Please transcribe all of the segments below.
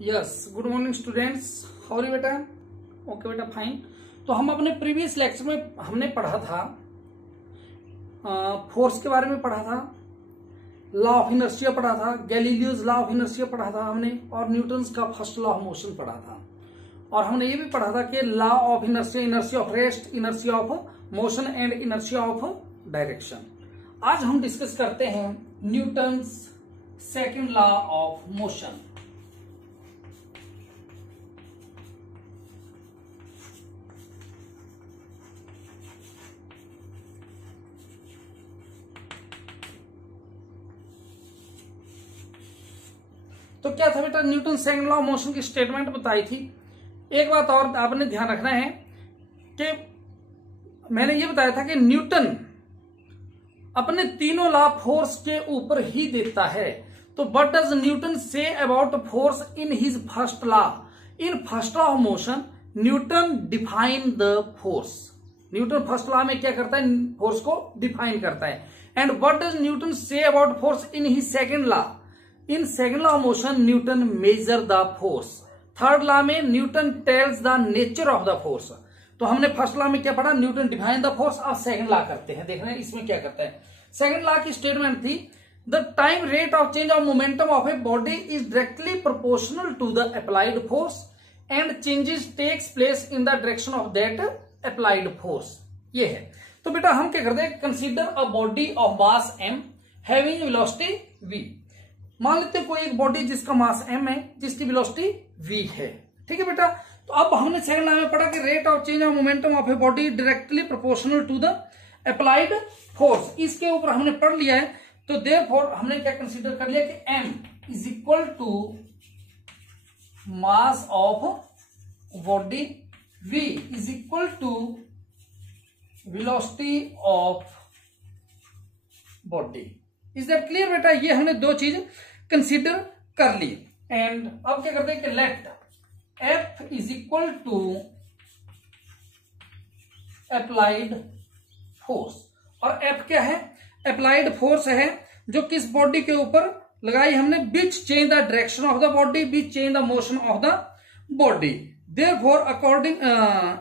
Yes, good morning students. How are you बेटा? Okay बेटा, fine. तो हम अपने प्रीवियस लेक्चर में हमने पढ़ा था, फोर्स के बारे में पढ़ा था, लॉ ऑफ इनर्शिया पढ़ा था, गैलीलियोज लॉ ऑफ इनर्शिया पढ़ा था हमने, और न्यूटन्स का फर्स्ट लॉ ऑफ मोशन पढ़ा था। और हमने ये भी पढ़ा था कि law of inertia, inertia of rest, inertia of motion and inertia of direction. आज हम डिस्कस करते हैं Newton's second law of motion. तो क्या था बेटा, Newton second law of motion की स्टेटमेंट बताई थी। एक बात और आपने ध्यान रखना है कि मैंने ये बताया था कि न्यूटन अपने तीनों लॉ फोर्स के ऊपर ही देता है। तो what does Newton say about force in his first law? In first law of motion Newton define the force. Newton first law में क्या करता है? फोर्स को डिफाइन करता है। And what does Newton say about force in his second law? In second law of motion Newton measure the force. Third law में Newton tells the nature of the force. तो हमने first law में क्या पढ़ा? Newton define the force. अब second law करते हैं, देख रहे हैं इसमें क्या करता है। सेकंड लॉ की स्टेटमेंट थी, the time rate of change of momentum of a body is directly proportional to the applied force and changes takes place in the direction of that applied force. ये है। तो बेटा हम क्या करते हैं, consider a body of mass m having velocity v। मान लेते हैं कोई एक बॉडी जिसका मास m है, जिसकी वेलोसिटी v है। ठीक है बेटा। तो अब हमने सेकंड लॉ में पढ़ा कि rate of change of momentum of a body directly proportional to the applied force. इसके ऊपर हमने पढ़ लिया है। तो देयरफॉर हमने क्या कंसीडर कर लिया कि m is equal to mass of body, v is equal to velocity of body. Is that clear बेटा? ये हमने दो चीज कंसीडर कर ली। एंड अब क्या करते हैं कि let F is equal to applied force. और F क्या है? अप्लाइड फोर्स है जो किस बॉडी के ऊपर लगाई हमने? Which change the direction of the body, which change the motion of the body. Therefore according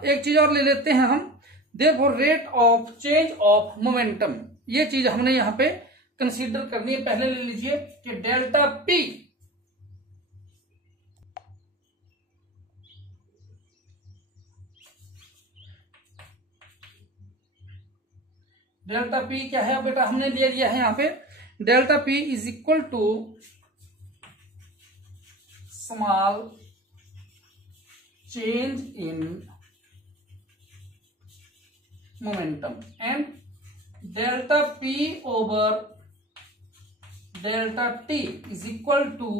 एक चीज और ले लेते हैं हम, therefore rate of change of momentum. ये चीज हमने यहां पे कंसीडर करनी है। पहले ले लीजिए कि डेल्टा P क्या है बेटा? हमने ले लिया है यहां पे delta P is equal to small change in momentum and delta P over delta T is equal to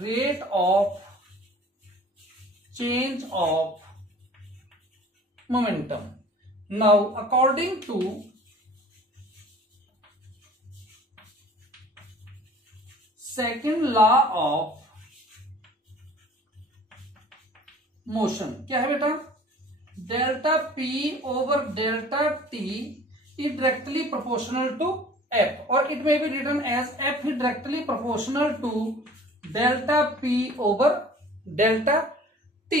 rate of change of momentum. Now according to second law of motion, क्या है बेटा? Delta P over delta T is directly proportional to F, or it may be written as F is directly proportional to delta P over delta T.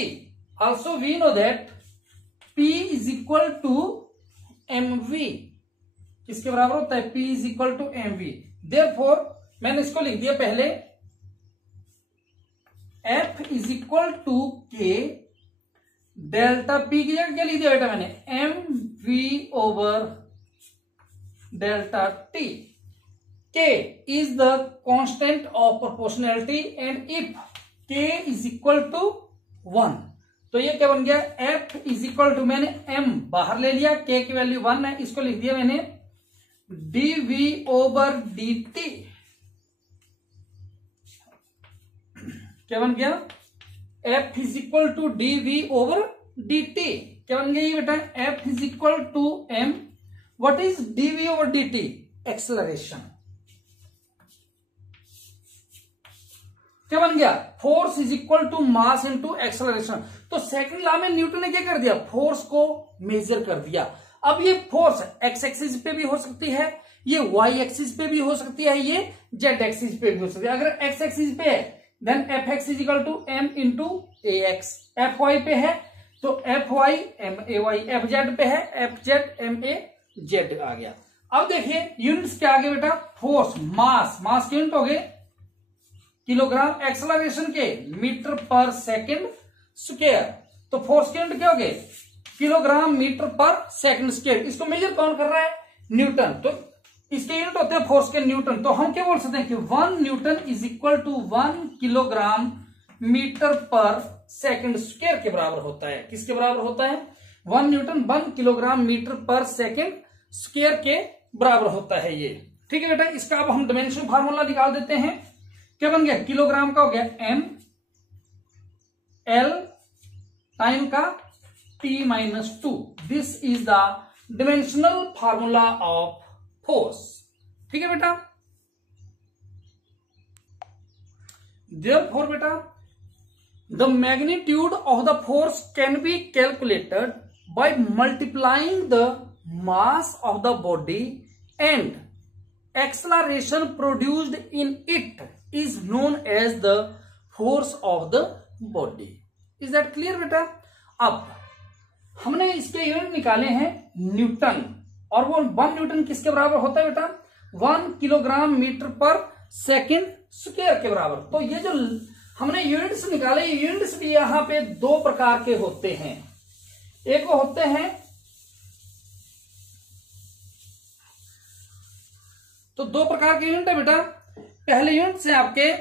Also we know that P is equal to mv। किसके बराबर होता है? P is equal to mv। Therefore मैंने इसको लिख दिया पहले, F is equal to K delta P की जगह क्या लिख दिया बेटा मैंने? mv over delta T. K is the constant of proportionality and if K is equal to 1 तो ये क्या बन गया? F is equal to, मैंने M बाहर ले लिया, K की वैल्यू 1 है, इसको लिख दिया मैंने dv ओवर dt। क्या बन गया? F is equal to dv over dt। क्या बन गया ये बेटा? F is equal to M। What is dv over dt? Acceleration. क्या बन गया? Force is equal to mass into acceleration. तो सेकंड लॉ में न्यूटन ने क्या कर दिया? फोर्स को मेजर कर दिया। अब ये फोर्स एक्स एक्सिस पे भी हो सकती है, ये वाई एक्सिस पे भी हो सकती है, ये जेड एक्सिस पे भी हो सकती है। अगर एक्स एक्सिस पे है then F X is equal to M into A X, F Y पे है तो F Y M A Y, F Z पे है F Z M A Z आ गया। अब देखिए यूनिट्स क्या आ गए बेटा, फोर्स, मास के यूनिट हो गए किलोग्राम, एक्सेलरेशन के मीटर पर सेकंड स्क्वायर, तो फोर्स के यूनिट क्या हो गए kilogram metre per second square. इसको मेजर कौन कर रहा है, न्यूटन, तो इसके यूनिट होते हैं फोर्स के न्यूटन। तो हम क्या बोल सकते हैं कि 1 Newton is equal to 1 kilogram metre per second square के बराबर होता है। किसके बराबर होता है, 1 Newton 1 kilogram metre per second square के बराबर होता है ये। ठीक है बेटा, इसका अब हम डायमेंशन फार्मूला निकाल देते हैं। क्या बन गया, किलोग्राम का हो गया एम, एल टाइम का T-2, this is the dimensional formula of force. ठीक है बेटा, therefore बेटा the magnitude of the force can be calculated by multiplying the mass of the body and acceleration produced in it is known as the force of the body. Is that clear बेटा? अब हमने इसके unit निकाले हैं Newton, और वो 1 Newton किसके बराबर होता है बेटा, 1 kilogram metre per second square के बराबर। तो ये जो हमने यूनिट्स निकाले, यूनिट्स भी यहां पे 2 प्रकार के होते हैं। एक वो होते हैं, तो 2 प्रकार के यूनिट है बेटा। पहले यूनिट से आपके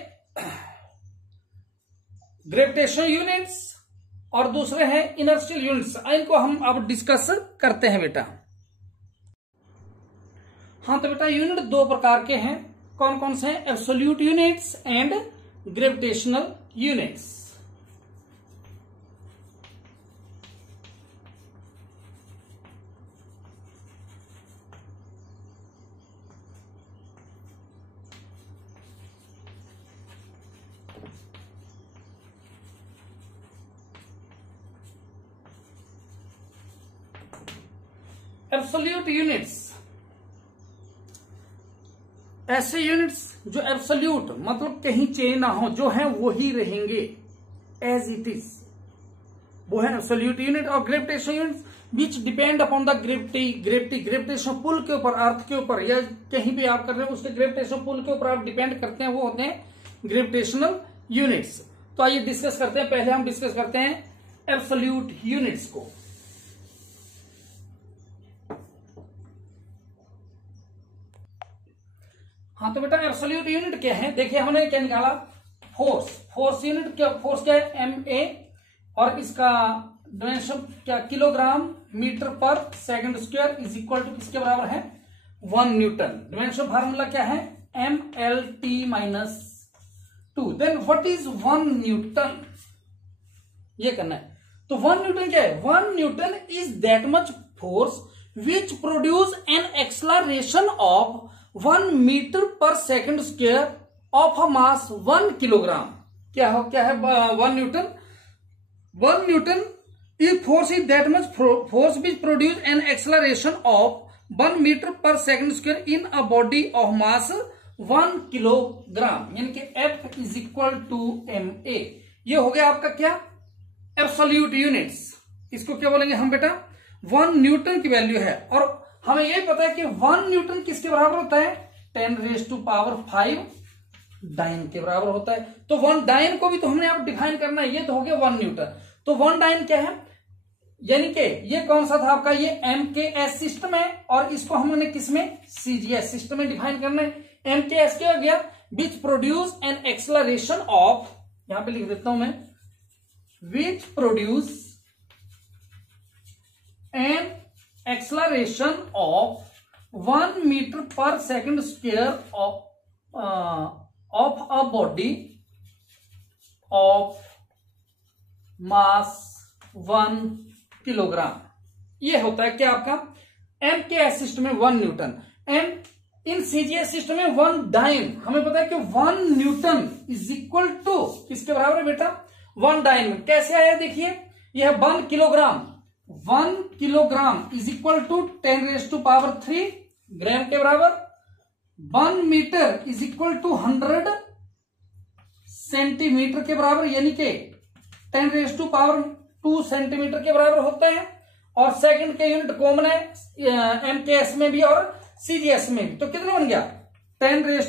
ग्रेविटेशन यूनिट्स और दूसरे हैं इनर्शियल यूनिट्स। इनको हम अब डिस्कस करते हैं बेटा। हाँ तो बेटा यूनिट 2 प्रकार के हैं, कौन कौन से हैं, absolute units and gravitational units. Absolute units, ऐसे यूनिट्स जो एब्सोल्यूट मतलब कहीं चेंज ना हो, जो है वो ही रहेंगे एज इट इज, वो है एब्सोल्यूट यूनिट। और gravitation units which depend upon the gravitation pull के ऊपर, अर्थ के ऊपर या कहीं भी आप कर रहे हो उसके ग्रेविटेशन पुल के ऊपर आप डिपेंड करते हैं, वो होते हैं ग्रेविटेशनल यूनिट्स। तो आइए डिस्कस करते हैं। पहले हम डिस्कस करते हैं एब्सोल्यूट यूनिट्स को। हाँ तो बेटा एब्सोल्यूट यूनिट क्या है, देखिए हमने क्या निकाला, फोर्स यूनिट क्या, फोर्स क्या है एम ए, और इसका डायमेंशन क्या kilogram metre per second square is equal to किसके बराबर है 1 न्यूटन। डायमेंशन फार्मूला क्या है MLT-2। Then what is 1 Newton, ये करना है। तो 1 न्यूटन क्या है, 1 Newton is that much force which produce an acceleration of 1 metre per second square of a mass 1 kilogram. क्या है 1 Newton, 1 Newton is force is that much force which produce an acceleration of 1 metre per second square in a body of mass 1 kilogram, यानी कि F is equal to MA। ये हो गया आपका क्या absolute units. इसको क्या बोलेंगे हम बेटा, 1 न्यूटन की वैल्यू है। और हमें यह पता है कि 1 न्यूटन किसके बराबर होता है 10⁵ डाइन के बराबर होता है। तो 1 डाइन को भी तो हमने आप डिफाइन करना है, ये तो हो गया 1 न्यूटन। तो 1 डाइन क्या है, यानी कि ये कौन सा था आपका, ये MKS सिस्टम है, और इसको हमने किसमें CGS सिस्टम में डिफाइन करना है। MKS क्या हो गया, which produce an acceleration of, यहां पे लिख देता हूं मैं, which produce an acceleration of 1 metre per second square of a body of mass 1 kilogram. ये होता है क्या आपका MKS सिस्टम में 1 न्यूटन। इन CGS सिस्टम में 1 डाइन, हमें पता है कि 1 न्यूटन इज इक्वल टू किसके बराबर है बेटा 1 डाइन। में कैसे आया देखिए, यह 1 kilogram, 1 kilogram is equal to 10⁵ gram के बराबर। 1 metre is equal to 100 centimetre के बराबर, यानी कि 10⁻²² सेंटीमीटर के बराबर होते हैं। और सेकंड के यूनिट कॉमन है एमकेएस में भी और सीजीएस में भी। तो कितना बन गया 10⁵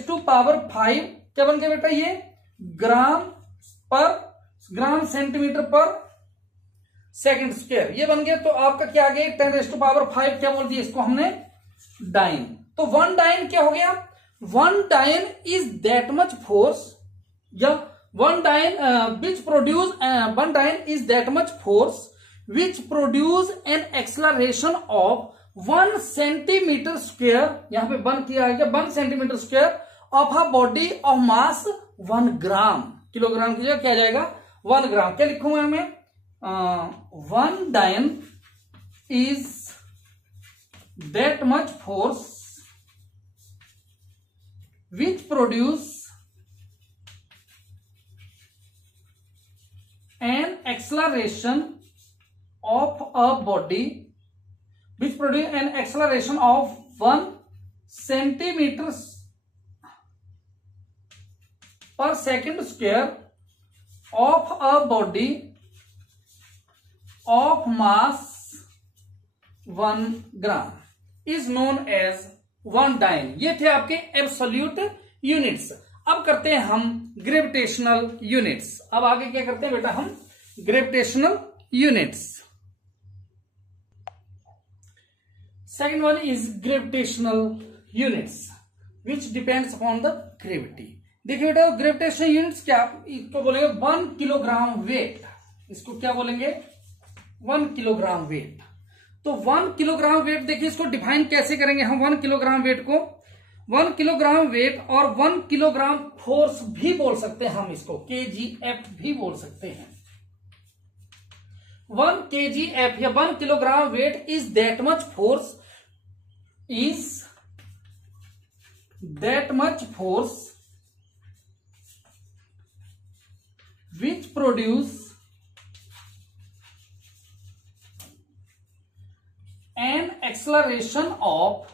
क्या बन गया बेटा, ये ग्राम सेंटीमीटर पर सेकंड स्क्वायर ये बन गया। तो आपका क्या आ गया 10⁵ क्या बोल दिया इसको हमने, डाइन। तो 1 डाइन क्या हो गया, 1 dyne is that much force, या 1 dyne which produce 1 dyne is that much force which produce an acceleration of 1 centimetre square, यहां पे 1 किया है क्या, 1 centimetre square of a body of mass 1 gram. Kilogram की जगह क्या जाएगा 1 ग्राम। क्या लिखूंगा मैं, 1 dyne is that much force which produce an acceleration of a body which produce an acceleration of 1 centimeters per second square of a body of mass 1 gram is known as 1 dyne। ये थे आपके absolute units. अब करते हैं हम gravitational units. अब आगे क्या करते हैं बेटा हम gravitational units. Second one is gravitational units which depends upon the gravity। देखिए बेटा ग्रेविटेशनल यूनिट्स क्या, इसको बोलेंगे 1 किलोग्राम वेट। इसको क्या बोलेंगे 1 किलोग्राम वेट। तो 1 किलोग्राम वेट देखिए इसको डिफाइन कैसे करेंगे हम 1 किलोग्राम वेट को, 1 किलोग्राम वेट और 1 किलोग्राम फोर्स भी बोल सकते हैं हम इसको, KGF भी बोल सकते हैं। 1 KGF या 1 kilogram weight is that much force, is that much force which produce an acceleration of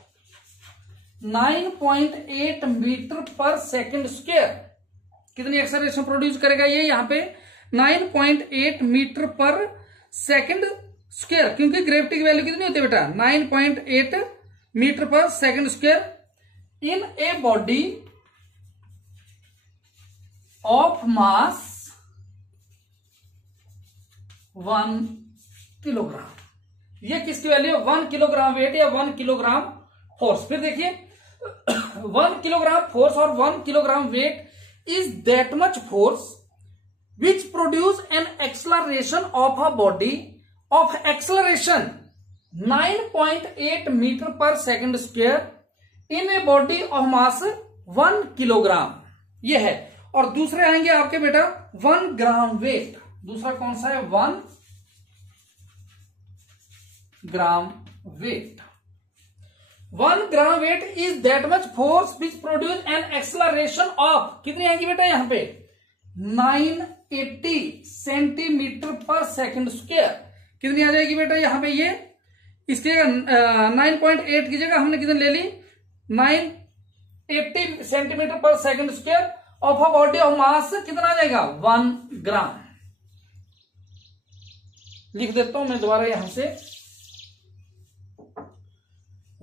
9.8 metre per second square. कितनी एक्सेलरेशन प्रोड्यूस करेगा ये, यहां पे 9.8 मीटर पर सेकंड स्क्वायर, क्योंकि ग्रेविटी की वैल्यू कितनी होती है बेटा 9.8 metre per second square in a body of mass 1 kilogram. ये किसकी वैल्यू है 1 किलोग्राम वेट या 1 किलोग्राम फोर्स। फिर देखिए 1 किलोग्राम फोर्स और 1 kilogram weight is that much force which produce an acceleration of a body of acceleration 9.8 metre per second square in a body of mass 1 kilogram ये है। और दूसरे आएंगे आपके बेटा 1 ग्राम वेट। दूसरा कौन सा है 1 gram weight. 1 gram weight is that much force which produce an acceleration of, कितनी आएंगी बेटा यहां पे 980 सेंटीमीटर पर सेकंड स्क्वायर। कितनी आ जाएगी बेटा यहां पे ये, इसकी जगह 9.8 की जगह हमने कितनी ले ली 980 सेंटीमीटर पर second square of a body of मास कितना आ जाएगा 1 ग्राम। लिख देता हूं मैं दोबारा यहां से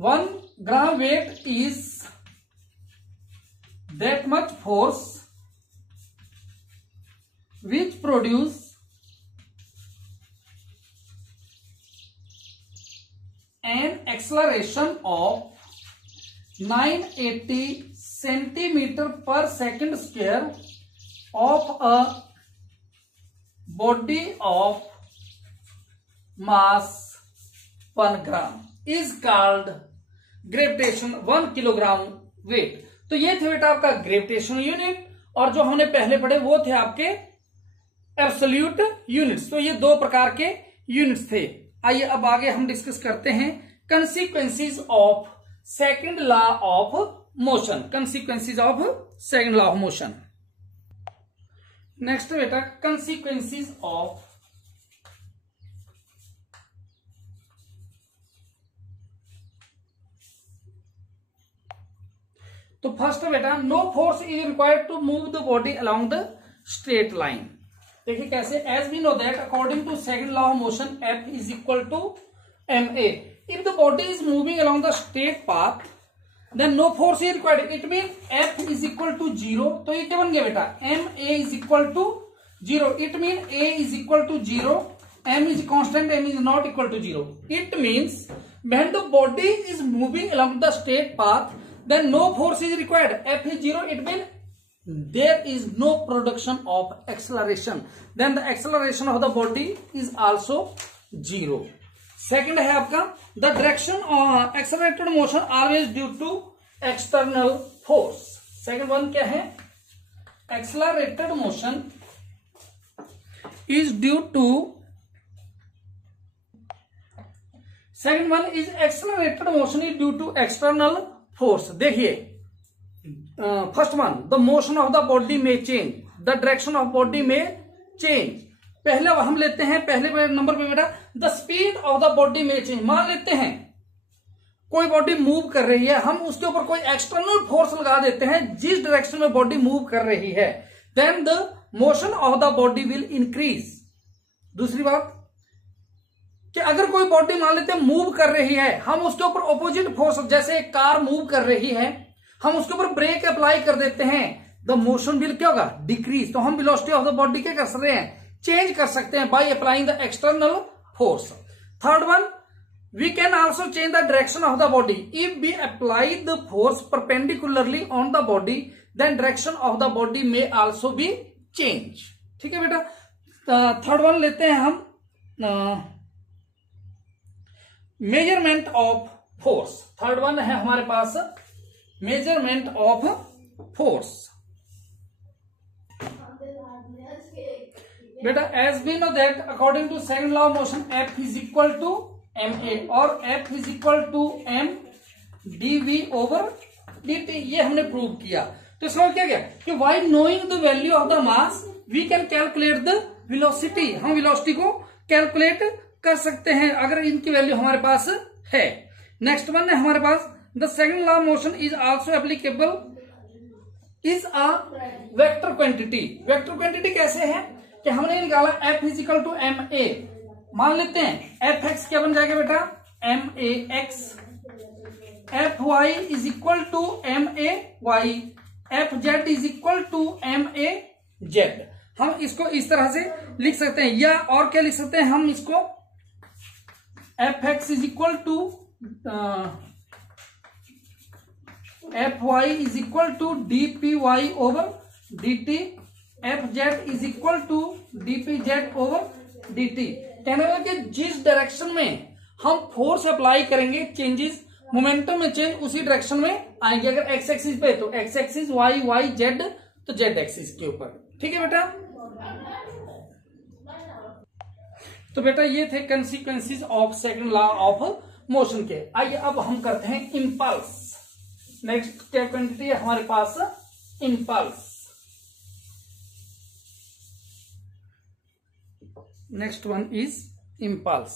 1 gram weight is that much force which produce an acceleration of 980 centimeter per second square of a body of mass 1 gram is called gravitation 1 kilogram wait. तो ये थे बेटा आपका ग्रेविटेशन यूनिट, और जो हमने पहले पढ़े वो थे आपके एब्सोल्यूट यूनिट्स। तो ये 2 प्रकार के यूनिट्स थे। आइए अब आगे हम डिस्कस करते हैं consequences of second law of motion. Consequences of second law of motion. Next बेटा कंसिक्वेंसेस ऑफ तो फर्स्ट बेटा no force is required to move the body along the straight line. देखिए कैसे, as we know that according to second law of motion F is equal to M A, if the body is moving along the straight path then no force is required, it mean F is equal to 0। तो ये क्या बन गया बेटा, M A is equal to 0, it mean A is equal to 0, m is constant, m is not equal to 0. It means when the body is moving along the straight path, then no force is required. F is 0. It means there is no production of acceleration. Then the acceleration of the body is also 0. Second है आपका, the direction of accelerated motion always due to external force. Second one क्या है, accelerated motion is due to second one is accelerated motion is due to external force. देखिए first one, the motion of the body में change, the direction of body में change. पहले हम लेते हैं, पहले नंबर पे बेटा the speed of the body में चेंज। मान लेते हैं कोई बॉडी मूव कर रही है, हम उसके ऊपर कोई एक्सटर्नल फोर्स लगा देते हैं जिस डायरेक्शन में बॉडी मूव कर रही है, then the motion of the body will increase. दूसरी बात कि अगर कोई बॉडी मान लेते हैं मूव कर रही है, हम उसके ऊपर ऑपोजिट फोर्स, जैसे एक कार मूव कर रही है, हम उसके ऊपर ब्रेक अप्लाई कर देते हैं, द मोशन विल क्या होगा, डिक्रीज। तो हम वेलोसिटी ऑफ द बॉडी क्या कर सकते हैं, चेंज कर सकते हैं by applying the external force. Third one, we can also change the direction of the body if we apply the force perpendicularly on the body, then direction of the body में also be change. ठीक है बेटा। Third one लेते हैं हम measurement of force. Third one है हमारे पास मेजरमेंट ऑफ फोर्स। बेटा as we know that according to second law of motion F is equal to M A और F is equal to M D V over D T, ये हमने prove किया। तो इसका क्या गया कि by knowing the value of the mass we can calculate the velocity, हम वेलोसिटी को कैलकुलेट कर सकते हैं अगर इनकी वैल्यू हमारे पास है। नेक्स्ट वन है हमारे पास, the second law of motion is also applicable is a vector quantity. Vector quantity कैसे है कि हमने निकाला F is equal to M A, मान लेते हैं एफ एक्स क्या बन जाएगा बेटा, M A X, F Y is equal to M A Y, F Z is equal to M A Z. हम इसको इस तरह से लिख सकते हैं, या और क्या लिख सकते हैं हम इसको, F X is equal to F Y is equal to D P Y over D T, F Z is equal to D P Z over D T. कहने लगा कि जिस डायरेक्शन में हम फोर्स अप्लाई करेंगे, चेंजेस मोमेंटम में change उसी direction में आएंगे। अगर एक्स एक्सिस पे तो X axis, Y Y Z तो जेड एक्सिस के ऊपर। ठीक है बेटा। तो बेटा ये थे consequences of second law of motion के। आइए अब हम करते हैं इंपल्स। नेक्स्ट क्या क्वांटिटी है हमारे पास, impulse. Next one is impulse.